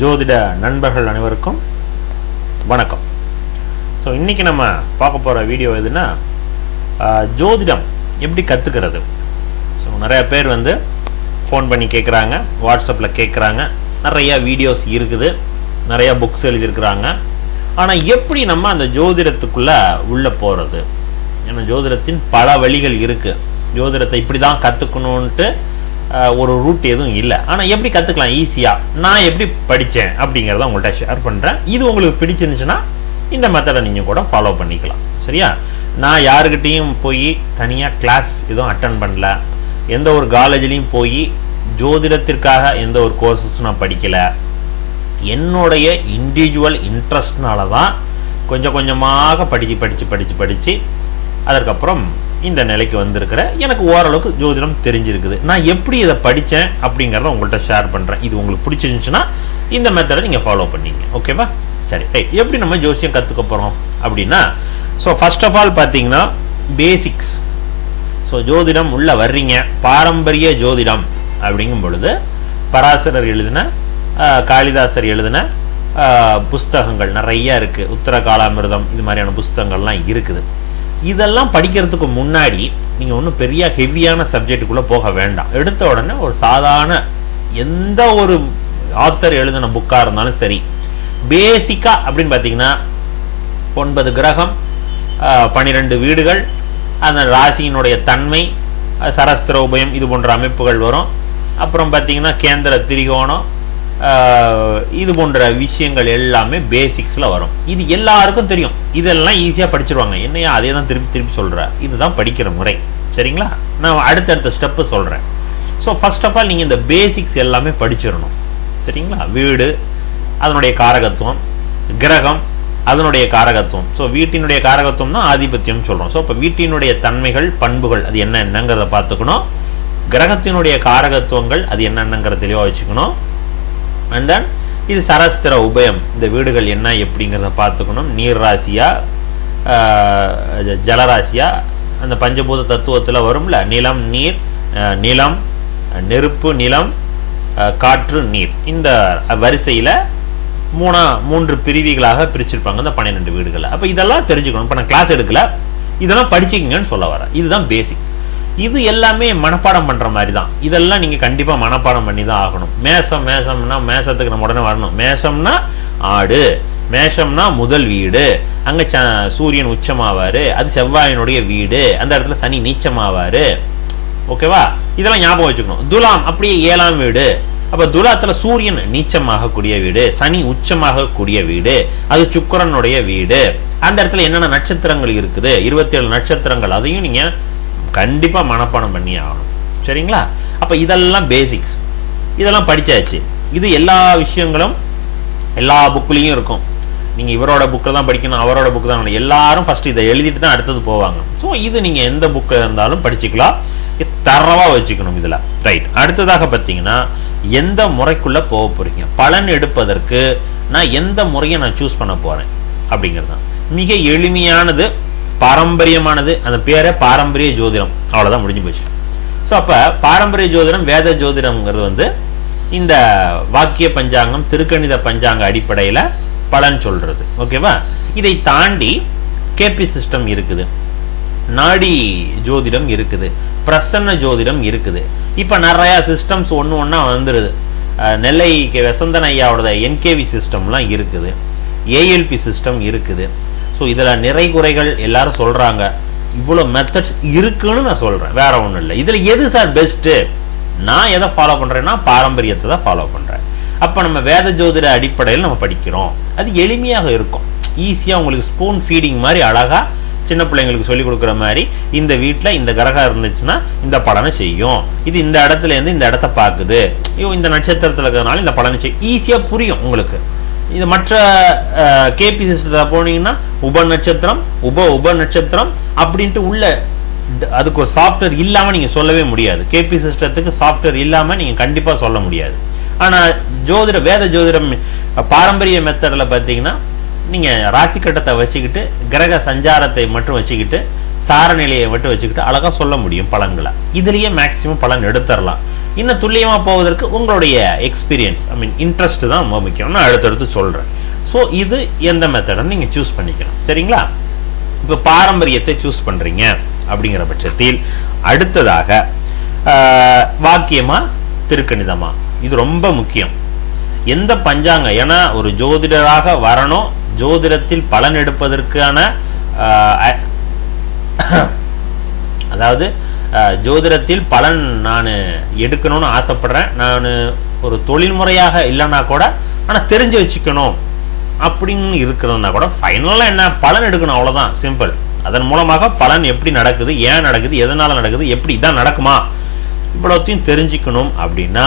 ஜோதிட நண்பர்கள் அனைவருக்கும் வணக்கம். ஸோ இன்றைக்கி நம்ம பார்க்க போகிற வீடியோ எதுனா ஜோதிடம் எப்படி கற்றுக்கிறது. ஸோ நிறையா பேர் ஃபோன் பண்ணி கேட்குறாங்க, வாட்ஸ்அப்பில் கேட்குறாங்க, நிறையா வீடியோஸ் இருக்குது, நிறையா புக்ஸ் எழுதியிருக்கிறாங்க. ஆனால் எப்படி நம்ம அந்த ஜோதிடத்துக்குள்ளே உள்ளே போகிறது? ஏன்னா ஜோதிடத்தின் பல வழிகள் இருக்குது. ஜோதிடத்தை இப்படி தான் கற்றுக்கணுன்ட்டு ஒரு ரூட் எதுவும் இல்லை. ஆனால் எப்படி கற்றுக்கலாம் ஈஸியாக, நான் எப்படி படித்தேன் அப்படிங்கிறத உங்கள்கிட்ட ஷேர் பண்ணுறேன். இது உங்களுக்கு பிடிச்சிருந்துச்சுன்னா இந்த மெத்தடை நீங்கள் கூட ஃபாலோ பண்ணிக்கலாம். சரியா? நான் யாருக்கிட்டேயும் போய் தனியாக கிளாஸ் எதுவும் அட்டன் பண்ணல, எந்த ஒரு காலேஜ்லேயும் போய் ஜோதிடத்திற்காக எந்த ஒரு கோர்ஸஸ் நான் படிக்கலை. என்னுடைய இண்டிவிஜுவல் இன்ட்ரெஸ்ட்னால தான் கொஞ்சம் கொஞ்சமாக படித்து அதற்கப்புறம் இந்த நிலைக்கு வந்திருக்கிற எனக்கு ஓரளவுக்கு ஜோதிடம் தெரிஞ்சிருக்குது. நான் எப்படி இதை படித்தேன் அப்படிங்கிறத உங்கள்கிட்ட ஷேர் பண்ணுறேன். இது உங்களுக்கு பிடிச்சிருந்துச்சுன்னா இந்த மெத்தடை நீங்கள் ஃபாலோ பண்ணிங்க. ஓகேவா? சரி, ரைட். எப்படி நம்ம ஜோசியம் கற்றுக்க போகிறோம் அப்படின்னா, ஸோ ஃபர்ஸ்ட் ஆஃப் ஆல் பார்த்தீங்கன்னா பேசிக்ஸ். ஸோ ஜோதிடம் உள்ள வர்றீங்க, பாரம்பரிய ஜோதிடம் அப்படிங்கும் பொழுது பராசரர் எழுதின, காளிதாசர் எழுதின புஸ்தகங்கள் நிறைய இருக்குது. உத்தர காலாமிர்தம், இது மாதிரியான புஸ்தகங்கள்லாம் இருக்குது. இதெல்லாம் படிக்கிறதுக்கு முன்னாடி நீங்கள் ஒன்றும் பெரிய ஹெவியான சப்ஜெக்டுக்குள்ளே போக வேண்டாம். எடுத்த உடனே ஒரு சாதாரண எந்த ஒரு ஆத்தர் எழுதின புக்காக இருந்தாலும் சரி, பேசிக்காக அப்படின்னு பார்த்தீங்கன்னா 9 கிரகம், 12 வீடுகள், அந்த ராசியினுடைய தன்மை, சரஸ்திர உபயம், இது போன்ற அமைப்புகள் வரும். அப்புறம் பார்த்தீங்கன்னா கேந்திர திரிகோணம், இது போன்ற விஷயங்கள் எல்லாமே பேசிக்ஸில் வரும். இது எல்லாருக்கும் தெரியும். இதெல்லாம் ஈஸியாக படிச்சிருவாங்க. என்னையா அதே தான் திருப்பி சொல்கிறேன். இதுதான் படிக்கிற முறை. சரிங்களா? நான் அடுத்தடுத்த ஸ்டெப்பு சொல்கிறேன். ஸோ ஃபர்ஸ்ட் ஆஃப் ஆல் நீங்கள் இந்த பேசிக்ஸ் எல்லாமே படிச்சிடணும். சரிங்களா? வீடு அதனுடைய காரகத்துவம், கிரகம் அதனுடைய காரகத்துவம். ஸோ வீட்டினுடைய காரகத்துவம் தான் ஆதிபத்தியம் சொல்கிறோம். ஸோ இப்போ வீட்டினுடைய தன்மைகள், பண்புகள் அது என்னங்கிறத பார்த்துக்கணும். கிரகத்தினுடைய காரகத்துவங்கள் அது என்னங்கிறத தெளிவாக வச்சுக்கணும். அண்ட் தென் இது சரஸ்திர உபயம், இந்த வீடுகள் என்ன எப்படிங்கிறத பார்த்துக்கணும். நீர் ராசியா, ஜலராசியா, அந்த பஞ்சபூத தத்துவத்தில் வரும்ல, நிலம் நீர், நிலம் நெருப்பு, நிலம் காற்று நீர், இந்த வரிசையில் 3 பிரிவுகளாக பிரிச்சிருப்பாங்க இந்த 12 வீடுகளை. அப்போ இதெல்லாம் தெரிஞ்சுக்கணும். இப்போ நான் கிளாஸ் எடுக்கல, இதெல்லாம் படிச்சுக்கிங்கன்னு சொல்ல வரேன். இதுதான் பேசிக். இது எல்லாமே மனப்பாடம் பண்ணுற மாதிரி தான். இதெல்லாம் நீங்கள் கண்டிப்பாக மனப்பாடம் பண்ணி தான் ஆகணும். மேஷம்னா மேஷத்துக்கு நம்ம உடனே வரணும். மேஷம்னா ஆடு, மேஷம்னா முதல் வீடு, அங்கே சூரியன் உச்சமாவார், அது செவ்வாயினுடைய வீடு, அந்த இடத்துல சனி நீச்சமாவார். ஓகேவா? இதெல்லாம் ஞாபகம் வச்சுக்கணும். துலாம் அப்படியே 7ஆம் வீடு, அப்போ துலாத்தில் சூரியன் நீச்சமாகக்கூடிய வீடு, சனி உச்சமாகக்கூடிய வீடு, அது சுக்கிரனுடைய வீடு. அந்த இடத்துல என்னென்ன நட்சத்திரங்கள் இருக்குது, 27 நட்சத்திரங்கள், அதையும் நீங்கள் கண்டிப்பாக மனப்பாடம் பண்ணி ஆகணும். சரிங்களா? அப்போ இதெல்லாம் பேசிக்ஸ். இதெல்லாம் படித்தாச்சு. இது எல்லா விஷயங்களும் எல்லா புக்லேயும் இருக்கும். நீங்கள் இவரோட புக்கை தான் படிக்கணும், அவரோட புக்கு தான், எல்லாரும் ஃபஸ்ட்டு இதை எழுதிட்டு தான் அடுத்தது போவாங்க. ஸோ இது நீங்கள் எந்த புக்கை இருந்தாலும் படிச்சுக்கலாம். தரவாக வச்சுக்கணும் இதில். ரைட். அடுத்ததாக பார்த்தீங்கன்னா எந்த முறைக்குள்ளே போக போகிறீங்க, பலன் எடுப்பதற்கு நான் எந்த முறையை நான் சூஸ் பண்ண போகிறேன் அப்படிங்கிறது தான். மிக எளிமையானது, பாரம்பரியமானது. அந்த பேரே பாரம்பரிய ஜோதிடம். அவ்வளோதான், முடிஞ்சு போச்சு. ஸோ அப்போ பாரம்பரிய ஜோதிடம், வேத ஜோதிடம்ங்கிறது இந்த வாக்கிய பஞ்சாங்கம், திருக்கணித பஞ்சாங்க அடிப்படையில் பலன் சொல்கிறது. ஓகேவா? இதை தாண்டி கேபி சிஸ்டம் இருக்குது, நாடி ஜோதிடம் இருக்குது, பிரசன்ன ஜோதிடம் இருக்குது. இப்போ நிறையா சிஸ்டம்ஸ் ஒன்றா வந்துடுது. நெல்லை வசந்தன் ஐயாவோட என்கேவி சிஸ்டம்லாம் இருக்குது, ஏஎல்பி சிஸ்டம் இருக்குது. ஸோ இதில் நிறை குறைகள் எல்லாரும் சொல்கிறாங்க. இவ்வளோ மெத்தட்ஸ் இருக்குன்னு நான் சொல்கிறேன், வேற ஒன்றும் இல்லை. இதில் எது சார் பெஸ்ட்டு? நான் எதை ஃபாலோ பண்ணுறேன்னா பாரம்பரியத்தை தான் ஃபாலோ பண்ணுறேன். அப்போ நம்ம வேத ஜோதிட அடிப்படையில் நம்ம படிக்கிறோம். அது எளிமையாக இருக்கும், ஈஸியாக உங்களுக்கு ஸ்பூன் ஃபீடிங் மாதிரி அழகாக சின்ன பிள்ளைங்களுக்கு சொல்லிக் கொடுக்குற மாதிரி, இந்த வீட்டில் இந்த கிரகம் இருந்துச்சுன்னா இந்த பலனை செய்யும், இது இந்த இடத்துலேருந்து இந்த இடத்த பார்க்குது, இந்த நட்சத்திரத்தில் இருக்கிறதுனால இந்த பலனை செய்யும், ஈஸியாக புரியும் உங்களுக்கு. இது மற்ற கேபி சிஸ்டத்தில் போனீங்கன்னா உப நட்சத்திரம், உப நட்சத்திரம் அப்படின்ட்டு உள்ள அதுக்கு ஒரு சாஃப்ட்வேர் இல்லாமல் நீங்கள் சொல்லவே முடியாது. கேபி சிஸ்டத்துக்கு சாஃப்ட்வேர் இல்லாமல் நீங்கள் கண்டிப்பாக சொல்ல முடியாது. ஆனால் வேத ஜோதிடம் பாரம்பரிய மெத்தடில் பார்த்தீங்கன்னா நீங்கள் ராசி கட்டத்தை வச்சுக்கிட்டு, கிரக சஞ்சாரத்தை மட்டும் வச்சுக்கிட்டு, சார நிலையை மட்டும் வச்சுக்கிட்டு அழகாக சொல்ல முடியும் பலன்களை. இதுலேயே மேக்சிமம் பலன் எடுத்துடலாம். இன்னும் துல்லியமா போவதற்கு உங்களுடைய எக்ஸ்பீரியன்ஸ் இன்ட்ரெஸ்ட் தான் ரொம்ப முக்கியம். நான் அடுத்தடுத்து சொல்றேன். ஸோ இது எந்த மெத்தட்னு நீங்க சூஸ் பண்ணிக்கணும். சரிங்களா? இப்போ பாரம்பரியத்தை சூஸ் பண்றீங்க அப்படிங்கிற பட்சத்தில் அடுத்ததாக வாக்கியமா திருக்கணிதமா, இது ரொம்ப முக்கியம். எந்த பஞ்சாங்கம், ஏன்னா ஒரு ஜோதிடராக வரணும், ஜோதிடத்தில் பலன் எடுப்பதற்கான அதாவது ஜோதிடத்தில் பலன் நான் எடுக்கணும்னு ஆசைப்படுறேன், நான் ஒரு தொழில்முறையாக இல்லைன்னா கூட ஆனால் தெரிஞ்சு வச்சுக்கணும் அப்படின்னு இருக்கிறதுனா கூட ஃபைனலாக என்ன பலன் எடுக்கணும், அவ்வளோதான், சிம்பிள். அதன் மூலமாக பலன் எப்படி நடக்குது, ஏன் நடக்குது, எதனால நடக்குது, எப்படி இதான் நடக்குமா, இவ்வளோத்தையும் தெரிஞ்சுக்கணும் அப்படின்னா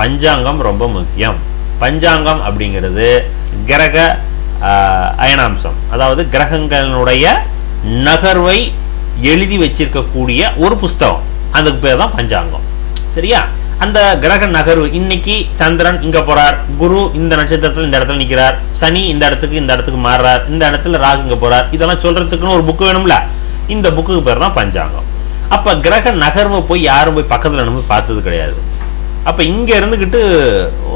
பஞ்சாங்கம் ரொம்ப முக்கியம். பஞ்சாங்கம் அப்படிங்கிறது கிரக அயனாம்சம், அதாவது கிரகங்களுடைய நகர்வை எழுதி வச்சிருக்கக்கூடிய ஒரு புஸ்தகம், அதுக்கு பேர் தான் பஞ்சாங்கம். சரியா? அந்த கிரக நகர்வு, இன்னைக்கு சந்திரன் இங்க போறார், குரு இந்த நட்சத்திரத்தில் இந்த இடத்துல நிக்கிறார், சனி இந்த இடத்துக்கு மாறுறார், இந்த இடத்துல ராகு இங்க போறார், இதெல்லாம் சொல்றதுக்குன்னு ஒரு புக்கு வேணும்ல, இந்த புக்கு பேர் தான் பஞ்சாங்கம். அப்ப கிரக நகர்வை போய் யாரும் போய் பக்கத்துல நம்ம பார்த்தது கிடையாது. அப்ப இங்க இருந்துகிட்டு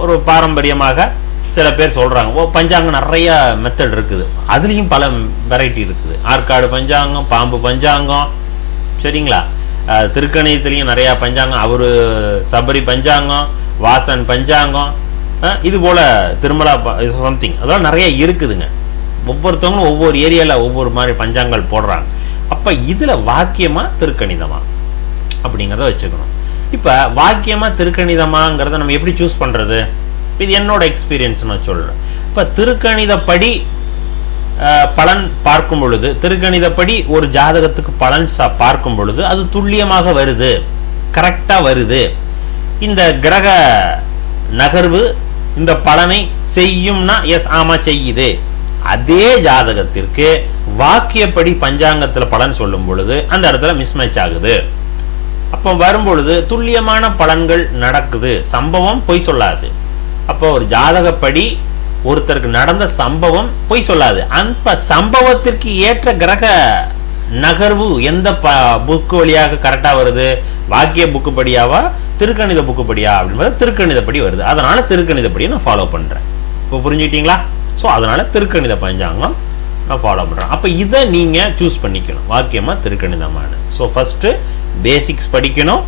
ஒரு பாரம்பரியமாக சில பேர் சொல்றாங்க, ஓ பஞ்சாங்கம் நிறைய மெத்தட் இருக்குது, அதுலயும் பல வெரைட்டி இருக்குது. ஆற்காடு பஞ்சாங்கம், பாம்பு பஞ்சாங்கம், சரிங்களா? திருக்கணிதத்திலையும் நிறைய பஞ்சாங்கம், அவரு சபரி பஞ்சாங்கம், வாசன் பஞ்சாங்கம், இது போல திருமலா சம்திங், அதெல்லாம் நிறைய இருக்குதுங்க. ஒவ்வொருத்தவங்களும் ஒவ்வொரு ஏரியால ஒவ்வொரு மாதிரி பஞ்சாங்கங்கள் போடுறாங்க. அப்ப இதுல வாக்கியமா திருக்கணிதமா அப்படிங்கிறத வச்சுக்கணும். இப்ப வாக்கியமா திருக்கணிதமாங்கிறத நம்ம எப்படி சூஸ் பண்றது? இது என்னோட எக்ஸ்பீரியன்ஸ் நான் சொல்றேன். இப்ப திருக்கணிதப்படி பலன் பார்க்கும் பொழுது, திருக்கணிதப்படி ஒரு ஜாதகத்துக்கு பலன் பார்க்கும் பொழுது அது துல்லியமாக வருது, கரெக்டா வருது. இந்த கிரக நகர்வு இந்த பலனை செய்யும்னா எஸ் ஆமா செய்யுது. அதே ஜாதகத்திற்கு வாக்கியப்படி பஞ்சாங்கத்துல பலன் சொல்லும் பொழுது அந்த இடத்துல மிஸ்மேட்ச் ஆகுது. அப்ப வரும்பொழுது துல்லியமான பலன்கள் நடக்குது, சம்பவம் பொய் சொல்லாது. அப்போ ஒரு ஜாதகப்படி ஒருத்தருக்கு நடந்த சம்பவம் பொய் சொல்லாது. அந்த சம்பவத்திற்கு ஏற்ற கிரக நகர்வு எந்த புக்கு வழியாக கரெக்டா வருது, வாக்கிய புக்கு படியாவா திருக்கணித புக்கு படியா அப்படின்றது திருக்கணிதப்படி வருது. அதனால திருக்கணிதப்படி நான் ஃபாலோ பண்றேன். இப்போ புரிஞ்சுக்கிட்டீங்களா? ஸோ அதனால திருக்கணித பஞ்சாங்கம் நான் ஃபாலோ பண்றேன். அப்ப இதை நீங்க சூஸ் பண்ணிக்கணும், வாக்கியமா திருக்கணிதமான. ஸோ ஃபர்ஸ்ட் பேசிக்ஸ் படிக்கணும்,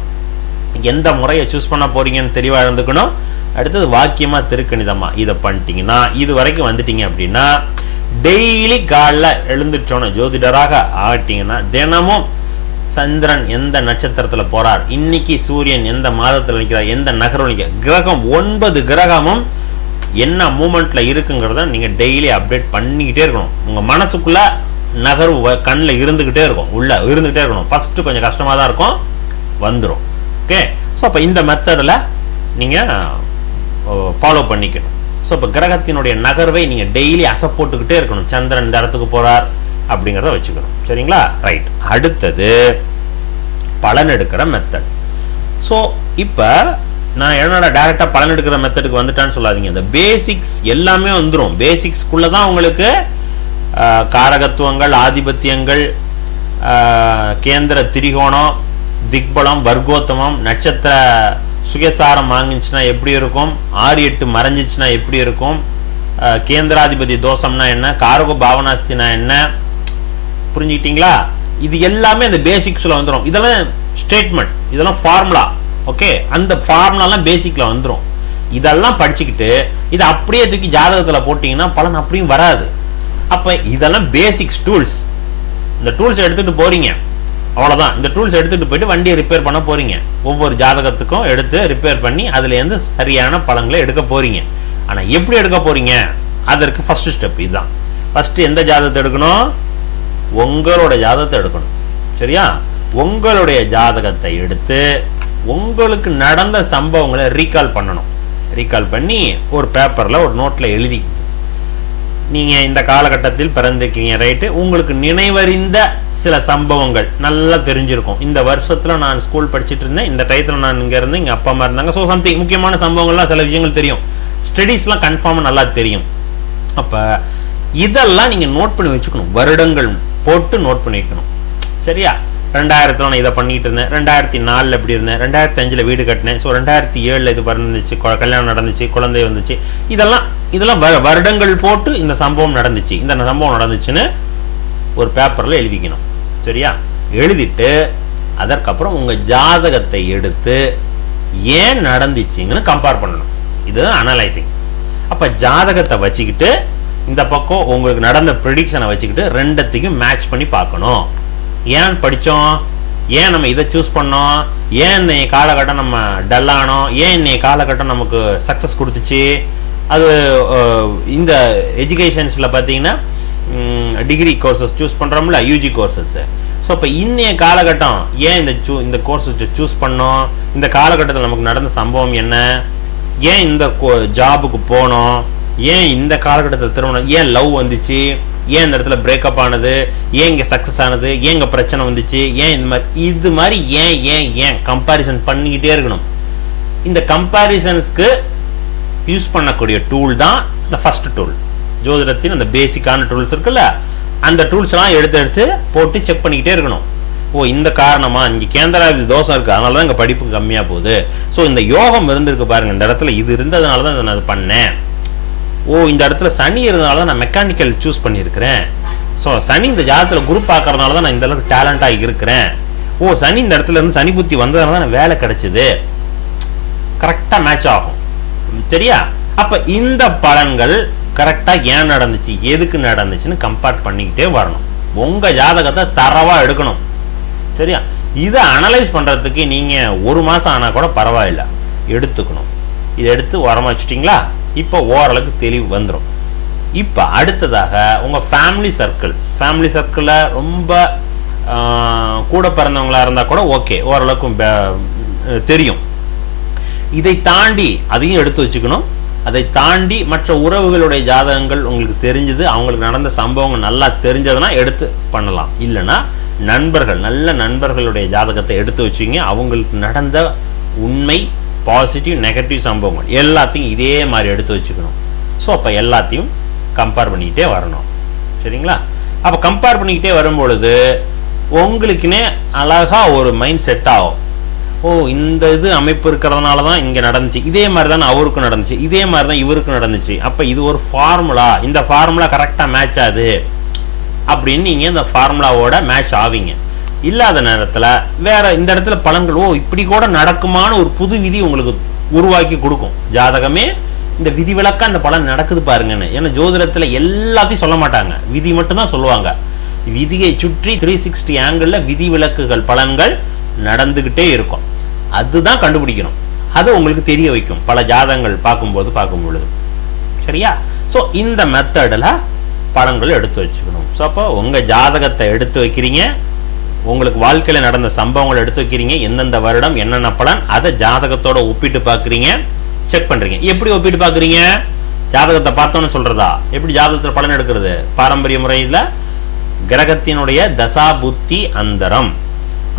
எந்த முறையை சூஸ் பண்ண போறீங்கன்னு தெளிவா இருந்துக்கணும். அடுத்தது வாக்கியமா திருக்கணிதமா இதை பண்ணிட்டீங்கன்னா, இது வரைக்கும் வந்துட்டீங்க அப்படின்னா டெய்லி காலைல எழுந்துட்டோன்னு ஜோதிடராக ஆகிட்டீங்கன்னா தினமும் சந்திரன் எந்த நட்சத்திரத்துல போறார், இன்னைக்கு சூரியன் எந்த மாதத்துல நிற்கிறார், எந்த நகரம் நிற்கிற, கிரகம் 9 கிரகமும் என்ன மூமெண்ட்ல இருக்குங்கிறத நீங்க டெய்லி அப்டேட் பண்ணிக்கிட்டே இருக்கணும். உங்க மனசுக்குள்ள நகர்வு கண்ணில் இருந்துகிட்டே இருக்கும், உள்ள இருந்துகிட்டே இருக்கணும். ஃபர்ஸ்ட் கொஞ்சம் கஷ்டமா தான் இருக்கும், வந்துடும். ஓகே, ஸோ அப்ப இந்த மெத்தடில் நீங்க ஃபாலோ பண்ணிக்கணும். ஸோ இப்போ கிரகத்தினுடைய நகர்வை நீங்க டெய்லி அசை போட்டுக்கிட்டே இருக்கணும். சந்திரன் இந்த இடத்துக்கு போறார் அப்படிங்கிறத வச்சுக்கணும். சரிங்களா? ரைட். அடுத்தது பலன் எடுக்கிற மெத்தட். ஸோ இப்போ நான் என்னோட டைரக்டா பலன் எடுக்கிற மெத்தடுக்கு வந்துட்டான்னு சொல்லாதீங்க. இந்த பேசிக்ஸ் எல்லாமே வந்துடும். பேசிக்ஸ்குள்ளதான் உங்களுக்கு காரகத்துவங்கள், ஆதிபத்தியங்கள், கேந்திர திரிகோணம், திக்பலம், வர்க்கோத்தமம், நட்சத்திர சுயசாரம் வாங்கிச்சுன்னா எப்படி இருக்கும், 6-8 மறைஞ்சிச்சுன்னா எப்படி இருக்கும், கேந்திராதிபதி தோஷம்னா என்ன, காரக பாவனாஸ்தினா என்ன, புரிஞ்சுக்கிட்டீங்களா? இது எல்லாமே அந்த பேசிக்ஸ்ல வந்துடும். இதெல்லாம் ஸ்டேட்மெண்ட், இதெல்லாம் ஃபார்முலா. ஓகே, அந்த ஃபார்முலாலாம் பேசிக்ல வந்துடும். இதெல்லாம் படிச்சுக்கிட்டு இதை அப்படியே தூக்கி ஜாதகத்துல போட்டீங்கன்னா பலன் அப்படியும் வராது. அப்ப இதெல்லாம் பேசிக்ஸ் டூல்ஸ். இந்த டூல்ஸ் எடுத்துட்டு போறீங்க, அவ்வளவுதான். இந்த டூல்ஸ் எடுத்துட்டு போயிட்டு வண்டியை ரிப்பேர் பண்ண போறீங்க. ஒவ்வொரு ஜாதகத்துக்கும் எடுத்து ரிப்பேர் பண்ணி அதுல இருந்து சரியான பலன்களை எடுக்க போறீங்க. ஆனா எப்படி எடுக்க போறீங்க, அதற்கு ஃபர்ஸ்ட் ஸ்டெப் இதுதான். ஃபர்ஸ்ட் எந்த ஜாதகத்தை எடுக்கணும்? உங்களோட ஜாதகத்தை எடுக்கணும். சரியா? உங்களுடைய ஜாதகத்தை எடுத்து உங்களுக்கு நடந்த சம்பவங்களை ரீகால் பண்ணணும். ரீகால் பண்ணி ஒரு பேப்பர்ல ஒரு நோட்ல எழுதி, நீங்க இந்த காலகட்டத்தில் பிறந்திருக்கீங்க, ரைட்டு, உங்களுக்கு நினைவறிந்த சில சம்பவங்கள் நல்லா தெரிஞ்சிருக்கும். இந்த வருஷத்துல நான் ஸ்கூல் படிச்சுட்டு இருந்தேன், இந்த டயத்துல நான் இங்க இருந்து இங்க அப்பா அம்மா இருந்தாங்க, ஸோ சம்திங் முக்கியமான சம்பவங்கள்லாம் சில விஷயங்கள் தெரியும். ஸ்டடீஸ்லாம் கன்ஃபார்மா நல்லா தெரியும். அப்ப இதெல்லாம் நீங்க நோட் பண்ணி வச்சுக்கணும், வருடங்கள் போட்டு நோட் பண்ணி வைக்கணும். சரியா? 2000 நான் இதை பண்ணிட்டு இருந்தேன், 2004 இப்படி இருந்தேன், 2005 வீடு கட்டினேன், ஸோ 2007 இது வந்துச்சு, கல்யாணம் நடந்துச்சு, குழந்தை வந்துச்சு. இதெல்லாம் வருடங்கள் போட்டு இந்த சம்பவம் நடந்துச்சு, இந்த சம்பவம் நடந்துச்சுன்னு ஒரு பேப்பர்ல எழுதிக்கணும். சரியா? எழுதிட்டு அதற்கப்புறம் உங்க ஜாதகத்தை எடுத்து ஏன் நடந்துச்சுங்கன்னு கம்பேர் பண்ணணும். இதுதான் அனலைசிங். அப்ப ஜாதகத்தை வச்சுக்கிட்டு இந்த பக்கம் உங்களுக்கு நடந்த ப்ரெடிக்ஷனை வச்சுக்கிட்டு ரெண்டத்தையும் மேட்ச் பண்ணி பார்க்கணும். ஏன் படித்தோம், ஏன் நம்ம இதை சூஸ் பண்ணோம், ஏன் இந்த காலகட்டம் நம்ம டல்லானோம், ஏன் இந்த காலகட்டம் நமக்கு சக்ஸஸ் கொடுத்துச்சு. அது இந்த எஜுகேஷன்ஸில் பார்த்தீங்கன்னா டிகிரி கோர்சஸ் சூஸ் பண்ணுறோம்ல, யூஜி கோர்சஸ். ஸோ இப்போ இன்னைய காலகட்டம் ஏன் இந்த கோர்ஸஸ் சூஸ் பண்ணோம், இந்த காலகட்டத்தில் நமக்கு நடந்த சம்பவம் என்ன, ஏன் இந்த ஜாபுக்கு போனோம், ஏன் இந்த காலகட்டத்தில் திருமணம், ஏன் லவ் வந்துச்சு, ஏன் இந்த இடத்துல பிரேக்கப் ஆனது, ஏன் இங்கே சக்ஸஸ் ஆனது, ஏன் இங்கே பிரச்சனை வந்துச்சு, ஏன் இது மாதிரி ஏன் ஏன் ஏன் கம்பேரிசன் பண்ணிக்கிட்டே இருக்கணும். இந்த கம்பேரிசன்ஸ்க்கு யூஸ் பண்ணக்கூடிய டூல் தான் இந்த ஃபர்ஸ்ட் டூல். ஜோதிடத்தின் அந்த பேசிக்கான டூல்ஸ் இருக்குல்ல, அந்த டூல்ஸ் எல்லாம் எடுத்து போட்டு செக் பண்ணிக்கிட்டே இருக்கணும். ஓ, இந்த காரணமா இங்கே கேந்திராதி தோஷம் இருக்கு, அதனால தான் இங்கே படிப்பு கம்மியாக போகுது. ஸோ இந்த யோகம் இருந்திருக்கு பாருங்க, இந்த இடத்துல இது இருந்ததுனால தான் நான் அது பண்ணேன். ஓ, இந்த இடத்துல சனி இருந்ததுனால தான் நான் மெக்கானிக்கல் சூஸ் பண்ணியிருக்கிறேன். ஸோ சனி இந்த ஜாதகத்தில் குரூப் பார்க்கறதுனால தான் நான் இந்த அளவுக்கு டேலண்டாக இருக்கிறேன். ஓ, சனி இந்த இடத்துல இருந்து சனி புத்தி வந்ததுனால தான் வேலை கிடைச்சது. கரெக்டாக மேட்ச் ஆகும். சரியா? அப்போ இந்த பலன்கள் கரெக்டாக ஏன் நடந்துச்சு, எதுக்கு நடந்துச்சுன்னு கம்பேர் பண்ணிக்கிட்டே வரணும். உங்கள் ஜாதகத்தை தரவாக எடுக்கணும். சரியா? இதை அனலைஸ் பண்ணுறதுக்கு நீங்கள் 1 மாதம் ஆனால் கூட பரவாயில்லை, எடுத்துக்கணும். இதை எடுத்து உரமா வச்சுட்டிங்களா, இப்போ ஓரளவுக்கு தெளிவு வந்துடும். இப்போ அடுத்ததாக உங்கள் ஃபேமிலி சர்க்கிளில் ரொம்ப கூட பிறந்தவங்களா இருந்தால் கூட ஓகே, ஓரளவுக்கு தெரியும். இதை தாண்டி அதையும் எடுத்து வச்சுக்கணும். அதை தாண்டி மற்ற உறவுகளுடைய ஜாதகங்கள் உங்களுக்கு தெரிஞ்சது, அவங்களுக்கு நடந்த சம்பவங்கள் நல்லா தெரிஞ்சதுன்னா எடுத்து பண்ணலாம். இல்லைன்னா நல்ல நண்பர்களுடைய ஜாதகத்தை எடுத்து வச்சுங்க. அவங்களுக்கு நடந்த உண்மை, பாசிட்டிவ், நெகட்டிவ் சம்பவங்கள் எல்லாத்தையும் இதே மாதிரி எடுத்து வச்சுக்கணும். ஸோ அப்போ எல்லாத்தையும் கம்பேர் பண்ணிக்கிட்டே வரணும். சரிங்களா? அப்போ கம்பேர் பண்ணிக்கிட்டே வரும்பொழுது உங்களுக்குன்னே அழகா ஒரு மைண்ட் செட் ஆகும். ஓ, இந்த இது அமைப்பு இருக்கிறதுனால தான் இங்கே நடந்துச்சு, இதே மாதிரி தான் அவருக்கும் நடந்துச்சு, இதே மாதிரி தான் இவருக்கும் நடந்துச்சு. அப்போ இது ஒரு ஃபார்முலா, இந்த ஃபார்முலா கரெக்டாக மேட்ச் ஆகுது அப்படின்னு நீங்கள் இந்த ஃபார்முலாவோட மேட்ச் ஆவீங்க. இல்லாத நேரத்தில் வேற இந்த இடத்துல பலன்கள், ஓ இப்படி கூட நடக்குமான்னு ஒரு புது விதி உங்களுக்கு உருவாக்கி கொடுக்கும். ஜாதகமே இந்த விதி விலக்கா இந்த பலன் நடக்குது பாருங்கன்னு. ஏன்னா ஜோதிடத்தில் எல்லாத்தையும் சொல்ல மாட்டாங்க, விதி மட்டும்தான் சொல்லுவாங்க. விதியை சுற்றி 360 ஆங்கிள் விதி விலக்குகள் பலன்கள் நடந்துகிட்டே இருக்கும். அதுதான் கண்டுபிடிக்கணும். அது உங்களுக்கு தெரிய வைக்கும் பல ஜாதகங்கள் பார்க்கும் பொழுது. சரியா? ஸோ இந்த மெத்தடில் பலன்கள் எடுத்து வச்சுக்கணும். ஸோ அப்போ உங்கள் ஜாதகத்தை எடுத்து வைக்கிறீங்க, உங்களுக்கு வாழ்க்கையில் நடந்த சம்பவங்களை எடுத்து வைக்கிறீங்க, எந்தெந்த வருடம் என்னென்ன பலன், அதை ஜாதகத்தோட ஒப்பிட்டு பார்க்குறீங்க, செக் பண்ணுறீங்க. எப்படி ஒப்பிட்டு பார்க்குறீங்க? ஜாதகத்தை பார்த்தோன்னு சொல்கிறதா? எப்படி ஜாதகத்தில் பலன் எடுக்கிறது? பாரம்பரிய முறையில் கிரகத்தினுடைய தசா புத்தி அந்தரம்.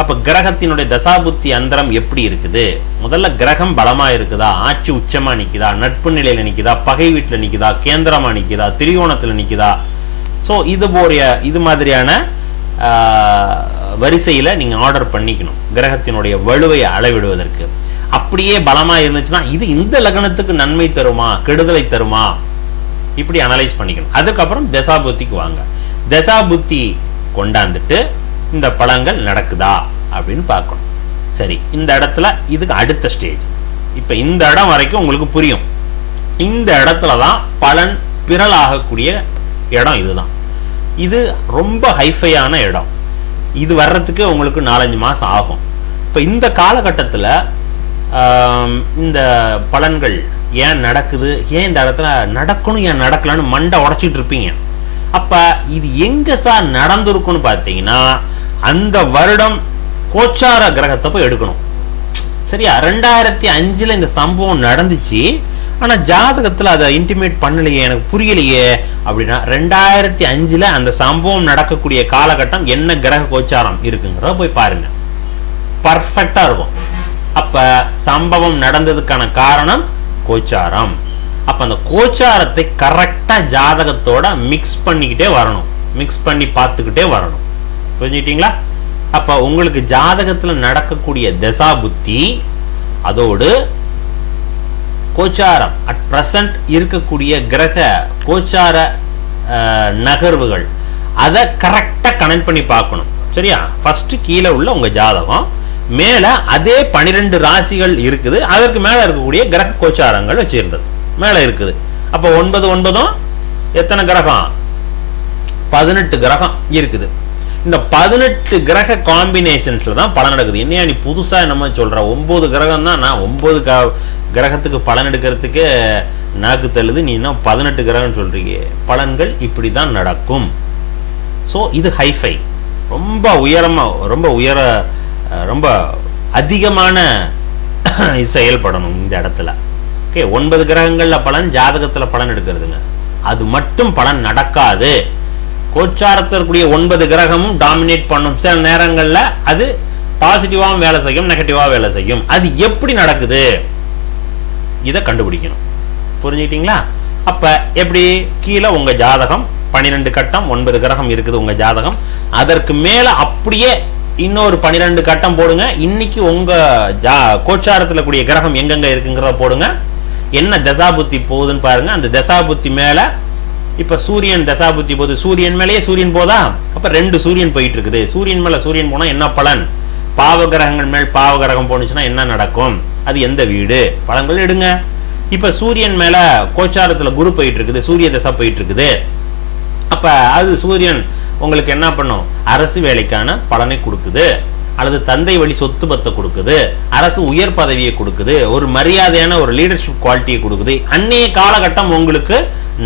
அப்ப கிரகத்தினுடைய தசாபுத்தி அந்தரம் எப்படி இருக்குது? முதல்ல கிரகம் பலமா இருக்குதா, ஆட்சி உச்சமா நிக்குதா, நட்பு நிலையில நிக்குதா, பகை வீட்டுல நிக்குதா, கேந்திரமா நிக்குதா, திரிகோணத்துல நிக்குதா? ஸோ இது மாதிரியான வரிசையில நீங்க ஆர்டர் பண்ணிக்கணும் கிரகத்தினுடைய வலுவையை அளவிடுவதற்கு. அப்படியே பலமா இருந்துச்சுன்னா இது இந்த லக்னத்துக்கு நன்மை தருமா, கெடுதலை தருமா, இப்படி அனலைஸ் பண்ணிக்கணும். அதுக்கப்புறம் தசாபுத்திக்கு வாங்க. தசாபுத்தி கொண்டாந்துட்டு இந்த பலன்கள் நடக்குதா அப்படின்னு பார்க்கணும். சரி, இந்த இடத்துல இதுக்கு அடுத்த ஸ்டேஜ். இப்ப இந்த இடம் வரைக்கும் உங்களுக்கு புரியும். இந்த இடத்துலதான் பலன் பிறலாகக்கூடிய இடம். இதுதான், இது ரொம்ப ஹைஃபையான இடம். இது வர்றதுக்கு உங்களுக்கு 4-5 மாசம் ஆகும். இப்ப இந்த காலகட்டத்துல இந்த பலன்கள் ஏன் நடக்குது, ஏன் இந்த இடத்துல நடக்கணும், ஏன் நடக்கலன்னு மண்டை உடைச்சிட்டு இருப்பீங்க. அப்ப இது எங்க சார் நடந்திருக்குன்னு பார்த்தீங்கன்னா, அந்த வருடம் கோச்சார கிரகத்தை போய் எடுக்கணும். சரியா? 2005 இந்த சம்பவம் நடந்துச்சு, ஆனா ஜாதகத்துல அதை இன்டிமேட் பண்ணலையே, எனக்கு புரியலையே அப்படின்னா 2005 அந்த சம்பவம் நடக்கக்கூடிய காலகட்டம் என்ன கிரக கோச்சாரம் இருக்குங்கிறத போய் பாருங்க. பர்ஃபெக்டா இருக்கும். அப்ப சம்பவம் நடந்ததுக்கான காரணம் கோச்சாரம். அப்ப அந்த கோச்சாரத்தை கரெக்டா ஜாதகத்தோட மிக்ஸ் பண்ணிக்கிட்டே வரணும், மிக்ஸ் பண்ணி பார்த்துக்கிட்டே வரணும். புரிஞ்சுக்கிட்டீங்களா? அப்ப உங்களுக்கு ஜாதகத்துல நடக்கக்கூடிய தசா புத்தி அதோடு கோச்சாரம் அட் பிரசன்ட் இருக்கக்கூடிய கிரக கோச்சார நகர்வுகள் அதை கரெக்டா கனெக்ட் பண்ணி பார்க்கணும். சரியா? ஃபர்ஸ்ட் கீழே உள்ள உங்க ஜாதகம், மேல அதே 12 ராசிகள் இருக்குது, அதற்கு மேல இருக்கக்கூடிய கிரக கோச்சாரங்கள் வச்சிருந்தது மேல இருக்குது. அப்ப 9 எத்தனை கிரகம்? 18 கிரகம் இருக்குது. இந்த 18 கிரக காம்பினேஷன்ஸ்ல தான் பலன் நடக்குது. என்னையா நீ புதுசா நம்ம சொல்ற 9 கிரகம் தான், நான் 9 கிரகத்துக்கு பலன் எடுக்கிறதுக்கு நாக்கு தள்ளுது, நீ இன்னும் 18 கிரகம் சொல்றீங்க. பலன்கள் இப்படிதான் நடக்கும். ஸோ இது ஹைஃபை, ரொம்ப உயரமா, ரொம்ப அதிகமான செயல்படணும் இந்த இடத்துல. ஓகே, 9 கிரகங்கள்ல பலன், ஜாதகத்துல பலன் எடுக்கிறதுங்க. அது மட்டும் பலன் நடக்காது. கோச்சாரத்தில் இருக்கக்கூடிய 9 கிரகமும் டாமினேட் பண்ணும். சில நேரங்கள்ல அது பாசிட்டிவாவும் வேலை செய்யும், நெகட்டிவா வேலை செய்யும். அது எப்படி நடக்குது இதை கண்டுபிடிக்கணும். புரிஞ்சுக்கிட்டீங்களா? அப்ப எப்படி? கீழே உங்க ஜாதகம் 12 கட்டம், 9 கிரகம் இருக்குது உங்க ஜாதகம். அதற்கு மேல அப்படியே இன்னொரு 12 கட்டம் போடுங்க. இன்னைக்கு உங்க கோச்சாரத்துல கூடிய கிரகம் எங்கெங்க இருக்குங்கிறத போடுங்க. என்ன தசாபுத்தி போகுதுன்னு பாருங்க. அந்த தசாபுத்தி மேல இப்ப சூரியன் தசாபுத்தி போகுது, சூரியன் மேலேயே சூரியன் போதா, அப்ப 2 சூரியன் போயிட்டு இருக்குது. சூரியன் மேல சூரியன் போனா என்ன பலன்? பாவ கிரகங்கள் மேல் பாவ கிரகம் போனுச்சுன்னா என்ன நடக்கும்? அது எந்த வீடு? பலன்கள் எடுங்க. இப்ப சூரியன் மேல கோச்சாரத்துல குரு போயிட்டு இருக்குது, சூரிய தசா போயிட்டு இருக்குது. அப்ப அது சூரியன் உங்களுக்கு என்ன பண்ணும்? அரசு வேலைக்கான பலனை கொடுக்குது, அல்லது தந்தை வழி சொத்து பத்தை கொடுக்குது, அரசு உயர் பதவியை கொடுக்குது, ஒரு மரியாதையான ஒரு லீடர்ஷிப் குவாலிட்டியை கொடுக்குது. அன்னைய காலகட்டம் உங்களுக்கு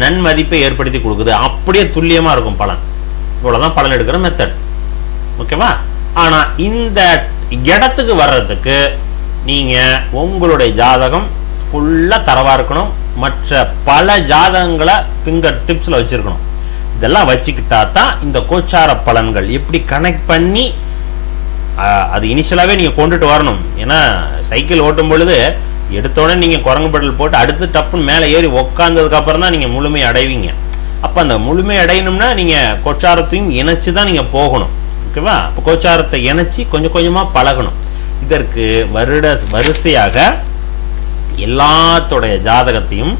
நன்மதிப்பை ஏற்படுத்தி கொடுக்குது. அப்படியே துல்லியமா இருக்கும் பலன். இவ்வளவுதான் பலன் எடுக்கிற மெத்தட். ஓகேவா? ஆனா இந்த இடத்துக்கு வர்றதுக்கு நீங்க உங்களுடைய ஜாதகம் ஃபுல்லா தரவா இருக்கணும். மற்ற பல ஜாதகங்களை ஃபிங்கர் டிப்ஸ்ல வச்சிருக்கணும். இதெல்லாம் வச்சுக்கிட்டா தான் இந்த கோச்சார பலன்கள் எப்படி கனெக்ட் பண்ணி அது இனிஷியலாவே நீங்க கொண்டுட்டு வரணும். ஏன்னா சைக்கிள் ஓட்டும் பொழுது எடுத்தோடனே நீங்க குரங்கு பெடல் போட்டு அடுத்து டப்புன்னு மேலே ஏறி உக்காந்ததுக்கு அப்புறம் தான் நீங்க முழுமை அடைவீங்க. அப்ப அந்த முழுமை அடையணும்னா நீங்க கோச்சாரத்தையும் இணைச்சுதான் நீங்க போகணும். ஓகேவா? அப்ப கோச்சாரத்தை இணைச்சு கொஞ்சம் கொஞ்சமா பழகணும். இதற்கு வரிசையாக எல்லாத்தோடைய ஜாதகத்தையும்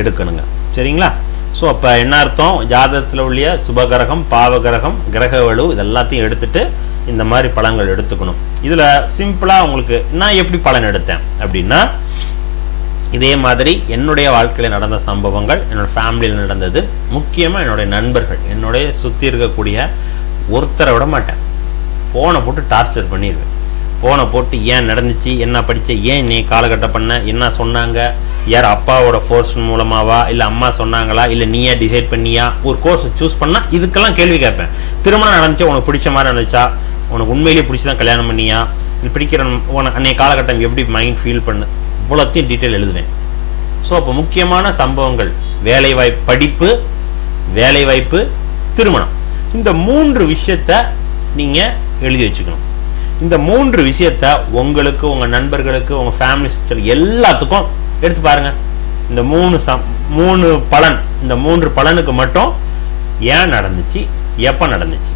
எடுக்கணுங்க. சரிங்களா? ஸோ அப்ப என்ன அர்த்தம்? ஜாதகத்தில் உள்ள சுபகிரகம், பாவகிரகம், கிரக வலு இதெல்லாத்தையும் எடுத்துட்டு இந்த மாதிரி பலன்கள் எடுத்துக்கணும். இதுல சிம்பிளா உங்களுக்கு நான் எப்படி பலன் எடுத்தேன் அப்படின்னா, இதே மாதிரி என்னுடைய வாழ்க்கையில நடந்த சம்பவங்கள், என்னோட ஃபேமிலியில் நடந்தது, முக்கியமா என்னுடைய நண்பர்கள், என்னுடைய சுத்தி இருக்கக்கூடிய ஒருத்தரை விட மாட்டேன். போனை போட்டு டார்ச்சர் பண்ணிடுவேன். போனை போட்டு ஏன் நடந்துச்சு, என்ன படிச்ச, ஏன் நீ காலகட்டம் பண்ண, என்ன சொன்னாங்க, யார் அப்பாவோட ஃபோர்ஸ் மூலமாவா, இல்ல அம்மா சொன்னாங்களா, இல்ல நீயே டிசைட் பண்ணியா, ஒரு கோர்ஸ் சூஸ் பண்ணா இதுக்கெல்லாம் கேள்வி கேட்பேன். திருமணம் நடந்துச்சு, உனக்கு பிடிச்ச மாதிரி நடந்துச்சா, உனக்கு உண்மையிலேயே பிடிச்சதான் கல்யாணம் பண்ணியா, இது பிடிக்கிற உனக்கு அன்னைய காலகட்டம் எப்படி மைண்ட் ஃபீல் பண்ணு, இவ்வளோத்தையும் டீட்டெயில் எழுதுவேன். ஸோ அப்போ முக்கியமான சம்பவங்கள், வேலைவாய்ப்பு, படிப்பு, வேலைவாய்ப்பு, திருமணம், இந்த 3 விஷயத்த நீங்க எழுதி வச்சுக்கணும். இந்த 3 விஷயத்த உங்களுக்கு, உங்க நண்பர்களுக்கு, உங்க ஃபேமிலி சிஸ்டர் எல்லாத்துக்கும் எடுத்து பாருங்க. இந்த 3 பலன், இந்த 3 பலனுக்கு மட்டும் ஏன் நடந்துச்சு, எப்ப நடந்துச்சு,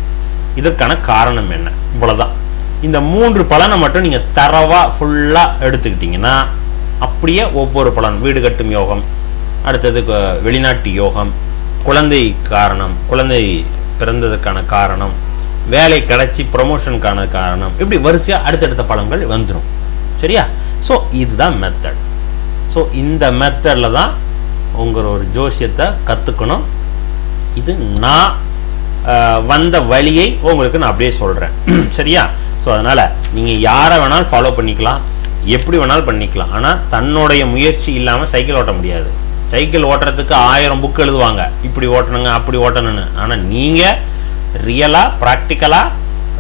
இதற்கான காரணம் என்ன, இவ்வளவுதான். இந்த 3 பலனை மட்டும் நீங்க தரவா ஃபுல்லா எடுத்துக்கிட்டீங்கன்னா அப்படியே ஒவ்வொரு பலன், வீடு கட்டும் யோகம், அடுத்தது வெளிநாட்டு யோகம், குழந்தை காரணம், குழந்தை பிறந்ததுக்கான காரணம், வேலை கிடைச்சி ப்ரமோஷனுக்கான காரணம், இப்படி வரிசையா அடுத்தடுத்த பலன்கள் வந்துடும். சரியா? ஸோ இதுதான் மெத்தட். ஸோ இந்த மெத்தட்ல தான் உங்களோட ஒரு ஜோசியத்தை கத்துக்கணும். இது நான் வந்த வழியை உங்களுக்கு நான் அப்படியே சொல்றேன். சரியா? ஸோ அதனால நீங்க யாரை வேணாலும் ஃபாலோ பண்ணிக்கலாம், எப்படி வேணாலும் பண்ணிக்கலாம். ஆனா தன்னுடைய முயற்சி இல்லாம சைக்கிள் ஓட்ட முடியாது. சைக்கிள் ஓட்டுறதுக்கு 1000 புக் எழுதுவாங்க, இப்படி ஓட்டணுங்க அப்படி ஓட்டணும்னு. ஆனா நீங்க ரியலா பிராக்டிக்கலா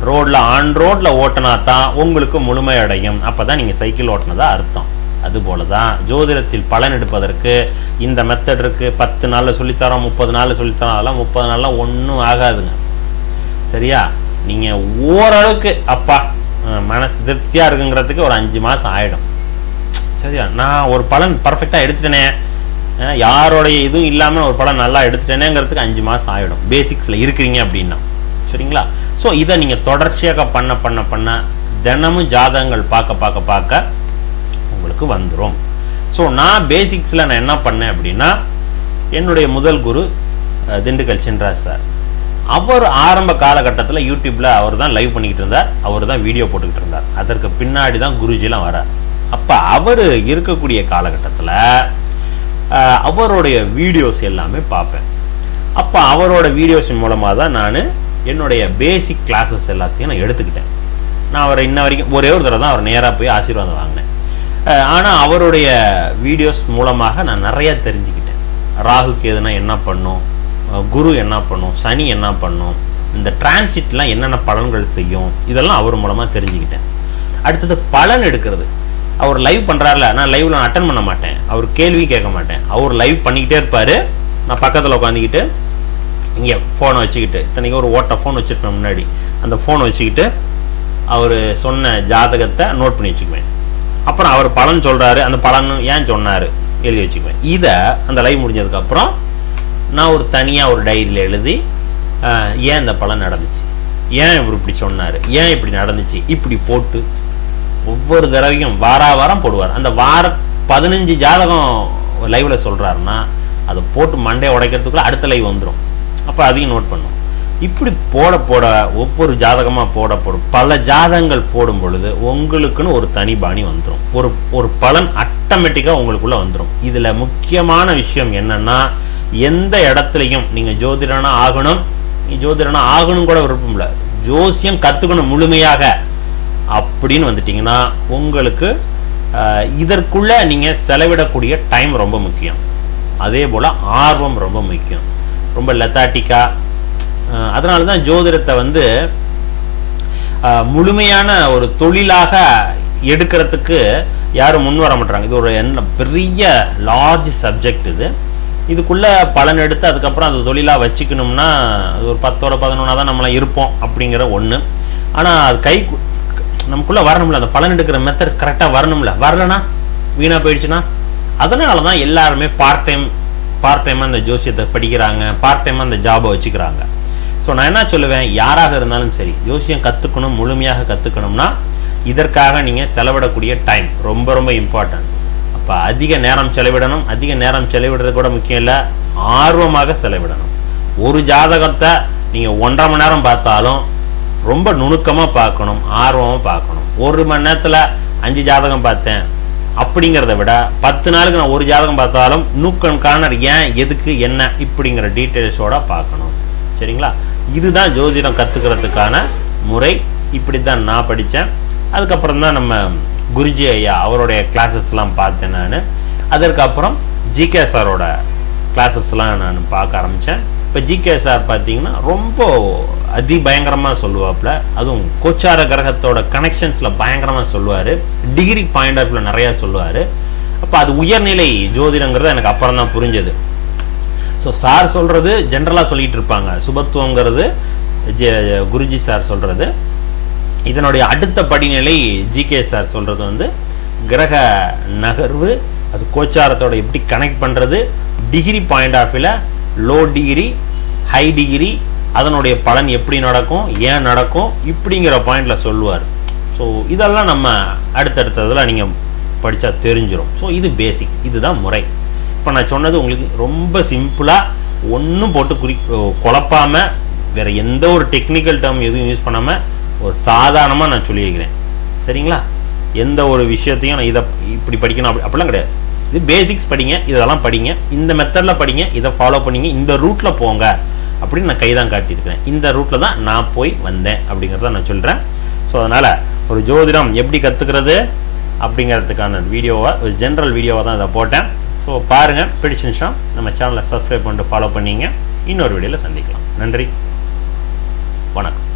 ரோட்ல ஆன் ரோட்ல ஓட்டினா தான் உங்களுக்கு முழுமை அடையும். அப்பதான் நீங்க சைக்கிள் ஓட்டினதா அர்த்தம். அது போலதான் ஜோதிடத்தில் பலன் எடுப்பதற்கு இந்த மெத்தட் இருக்கு. 10 நாள்ல சொல்லித்தரோம், 30 நாள்ல சொல்லித்தரோம். அதெல்லாம் 30 நாள்ல ஒன்றும் ஆகாதுங்க. சரியா? நீங்க ஓரளவுக்கு அப்பா மனசு திருப்தியா இருக்குங்கிறதுக்கு ஒரு 5 மாசம் ஆயிடும். சரியா? நான் ஒரு பலன் பர்ஃபெக்டா எடுத்துட்டேனே, யாரோடைய இதுவும் இல்லாம ஒரு பலன் நல்லா எடுத்துட்டேனேங்கிறதுக்கு 5 மாசம் ஆயிடும், பேசிக்ஸ்ல இருக்கிறீங்க அப்படின்னா. சரிங்களா? ஸோ இதை நீங்கள் தொடர்ச்சியாக பண்ண பண்ண பண்ண தினமும் ஜாதகங்கள் பார்க்க உங்களுக்கு வந்துடும். ஸோ நான் பேசிக்ஸில் நான் என்ன பண்ணேன் அப்படின்னா, என்னுடைய முதல் குரு திண்டுக்கல் சின்ராஜ் சார், அவர் ஆரம்ப காலகட்டத்தில் யூடியூப்பில் அவர் தான் லைவ் பண்ணிக்கிட்டு இருந்தார், அவர் தான் வீடியோ போட்டுக்கிட்டு இருந்தார். அதற்கு பின்னாடி தான் குருஜிலாம் வரார். அப்போ அவர் இருக்கக்கூடிய காலகட்டத்தில் அவருடைய வீடியோஸ் எல்லாமே பார்ப்பேன். அப்போ அவரோட வீடியோஸ் மூலமாக தான் நான் என்னுடைய பேசிக் கிளாஸஸ் எல்லாத்தையும் நான் எடுத்துக்கிட்டேன். நான் அவரை இன்ன வரைக்கும் ஒரே ஒரு தடவை தான் அவர் நேராக போய் ஆசீர்வாதம் வாங்கினேன். ஆனால் அவருடைய வீடியோஸ் மூலமாக நான் நிறையா தெரிஞ்சுக்கிட்டேன். ராகு கேதுனா என்ன பண்ணும், குரு என்ன பண்ணும், சனி என்ன பண்ணும், இந்த டிரான்சிட்லாம் என்னென்ன பலன்கள் செய்யும், இதெல்லாம் அவர் மூலமாக தெரிஞ்சுக்கிட்டேன். அடுத்தது பலன் எடுக்கிறது. அவர் லைவ் பண்ணுறாருல, நான் லைவ்ல அட்டன் பண்ண மாட்டேன், அவர் கேள்வி கேட்க மாட்டேன். அவர் லைவ் பண்ணிக்கிட்டே இருப்பார், நான் பக்கத்தில் உட்காந்துக்கிட்டு இங்கே ஃபோனை வச்சுக்கிட்டு, இத்தனைக்கு ஒரு ஓட்ட ஃபோன் வச்சுருப்பேன் முன்னாடி, அந்த ஃபோனை வச்சுக்கிட்டு அவர் சொன்ன ஜாதகத்தை நோட் பண்ணி வச்சுக்குவேன். அப்புறம் அவர் பலன் சொல்கிறாரு, அந்த பலன் ஏன் சொன்னார் எழுதி வச்சுக்குவேன். இதை அந்த லைவ் முடிஞ்சதுக்கப்புறம் நான் ஒரு தனியாக ஒரு டைரியில் எழுதி ஏன் இந்த பலன் நடந்துச்சு, ஏன் இவர் இப்படி சொன்னார், ஏன் இப்படி நடந்துச்சு, இப்படி போட்டு ஒவ்வொரு தடவையும் வாரம் போடுவார். அந்த 15 ஜாதகம் லைவ்ல சொல்றாருன்னா அதை போட்டு மண்டையை உடைக்கிறதுக்குள்ள அடுத்த லைவ் வந்துடும். அப்போ அதையும் நோட் பண்ணும். இப்படி போட ஒவ்வொரு ஜாதகமாக போட பல ஜாதகங்கள் போடும் பொழுது உங்களுக்குன்னு ஒரு தனி பாணி வந்துடும். ஒரு பலன் ஆட்டோமேட்டிக்காக உங்களுக்குள்ள வந்துடும். இதில் முக்கியமான விஷயம் என்னன்னா, எந்த இடத்துலையும் நீங்கள் ஜோதிடனா ஆகணும் கூட விருப்பம் இல்லை, ஜோசியம் கற்றுக்கணும் முழுமையாக அப்படின்னு வந்துட்டீங்கன்னா உங்களுக்கு இதற்குள்ள நீங்கள் செலவிடக்கூடிய டைம் ரொம்ப முக்கியம். அதே போல் ஆர்வம் ரொம்ப முக்கியம், ரொம்ப லெத்தாட்டிக்கா. அதனால தான் ஜோதிடத்தை முழுமையான ஒரு தொழிலாக எடுக்கிறதுக்கு யாரும் முன் வர மாட்டாங்க. இது ஒரு பெரிய லார்ஜ் சப்ஜெக்ட். இதுக்குள்ள பலன் எடுத்து அதுக்கப்புறம் அது தொழிலாக வச்சுக்கணும்னா அது ஒரு 10ஓட 11 தான் நம்மளாம் இருப்போம் அப்படிங்கிற ஒன்று. ஆனால் அது நமக்குள்ள வரணும்ல, அந்த பலன் எடுக்கிற மெத்தட்ஸ் கரெக்டாக வரலனா வீணாக போயிடுச்சுன்னா. அதனால தான் எல்லாருமே பார்ட் டைமாக அந்த ஜோசியத்தை படிக்கிறாங்க, பார்ட் டைமாக அந்த ஜாபை வச்சுக்கிறாங்க. ஸோ நான் என்ன சொல்லுவேன், யாராக இருந்தாலும் சரி ஜோசியம் கற்றுக்கணும், முழுமையாக கற்றுக்கணும்னா இதற்காக நீங்கள் செலவிடக்கூடிய டைம் ரொம்ப ரொம்ப இம்பார்ட்டன்ட். அப்போ அதிக நேரம் செலவிடணும். அதிக நேரம் செலவிடுறது கூட முக்கியம் இல்லை, ஆர்வமாக செலவிடணும். ஒரு ஜாதகத்தை நீங்கள் 1.5 மணி நேரம் பார்த்தாலும் ரொம்ப நுணுக்கமாக பார்க்கணும், ஆர்வமாக பார்க்கணும். 1 மணி நேரத்தில் 5 ஜாதகம் பார்த்தேன் அப்படிங்கிறத விட 10 நாளுக்கு நான் ஒரு ஜாதகம் பார்த்தாலும் நூக்கணக்கான ஏன் எதுக்கு என்ன இப்படிங்கிற டீட்டெயில்ஸோட பார்க்கணும். சரிங்களா? இதுதான் ஜோதிடம் கற்றுக்கிறதுக்கான முறை. இப்படி தான் நான் படித்தேன். அதுக்கப்புறம் தான் நம்ம குருஜி ஐயா அவருடைய கிளாஸஸ்லாம் பார்த்தேன் நான். அதற்கப்புறம் ஜிகே சாரோட கிளாஸஸ்லாம் நான் பார்க்க ஆரம்பித்தேன். இப்போ ஜிகே சார் பார்த்தீங்கன்னா ரொம்ப அதிபயங்கரமாக சொல்லுவாப்புல, அதுவும் கோச்சார கிரகத்தோட கனெக்ஷன்ஸில் பயங்கரமாக சொல்லுவார். டிகிரி பாயிண்ட் ஆஃப் வியூவில் நிறையா சொல்லுவார். அப்போ அது உயர்நிலை ஜோதிடங்கிறது எனக்கு அப்புறம் தான் புரிஞ்சது. ஸோ சார் சொல்கிறது ஜென்ரலாக சொல்லிகிட்டு இருப்பாங்க, சுபத்துவங்கிறது குருஜி சார் சொல்கிறது. இதனுடைய அடுத்த படிநிலை ஜிகே சார் சொல்கிறது கிரக நகர்வு, அது கோச்சாரத்தோட எப்படி கனெக்ட் பண்ணுறது, டிகிரி பாயிண்ட் ஆஃப் வியூவில் லோ டிகிரி, ஹை டிகிரி, அதனுடைய பலன் எப்படி நடக்கும், ஏன் நடக்கும், இப்படிங்கிற பாயிண்ட்ல சொல்லுவார். ஸோ இதெல்லாம் நம்ம அடுத்தடுத்ததில் நீங்கள் படித்தா தெரிஞ்சிடும். ஸோ இது பேசிக், இதுதான் முறை. இப்போ நான் சொன்னது உங்களுக்கு ரொம்ப சிம்பிளாக, ஒன்றும் போட்டு குழப்பாமல், வேறு எந்த ஒரு டெக்னிக்கல் டேர்ம் எதுவும் யூஸ் பண்ணாமல் ஒரு சாதாரணமாக நான் சொல்லியிருக்கிறேன். சரிங்களா? எந்த ஒரு விஷயத்தையும் நான் இதை இப்படி படிக்கணும் அப்படிலாம் கிடையாது. இது பேசிக்ஸ் படிங்க, இதெல்லாம் படிங்க, இந்த மெத்தடில் படிங்க, இதை ஃபாலோ பண்ணிங்க, இந்த ரூட்டில் போங்க அப்படின்னு நான் கைதான் காட்டியிருக்கிறேன். இந்த ரூட்டில் தான் நான் போய் வந்தேன் அப்படிங்கிறத நான் சொல்கிறேன். ஸோ அதனால் ஒரு ஜோதிடம் எப்படி கற்றுக்கிறது அப்படிங்கிறதுக்கான வீடியோவை, ஒரு ஜென்ரல் வீடியோவை தான் இதை போட்டேன். ஸோ பாருங்கள், பிடிச்சிருந்துச்சா நம்ம சேனலை சப்ஸ்கிரைப் பண்ணிட்டு ஃபாலோ பண்ணிங்க. இன்னொரு வீடியோவில் சந்திக்கலாம். நன்றி, வணக்கம்.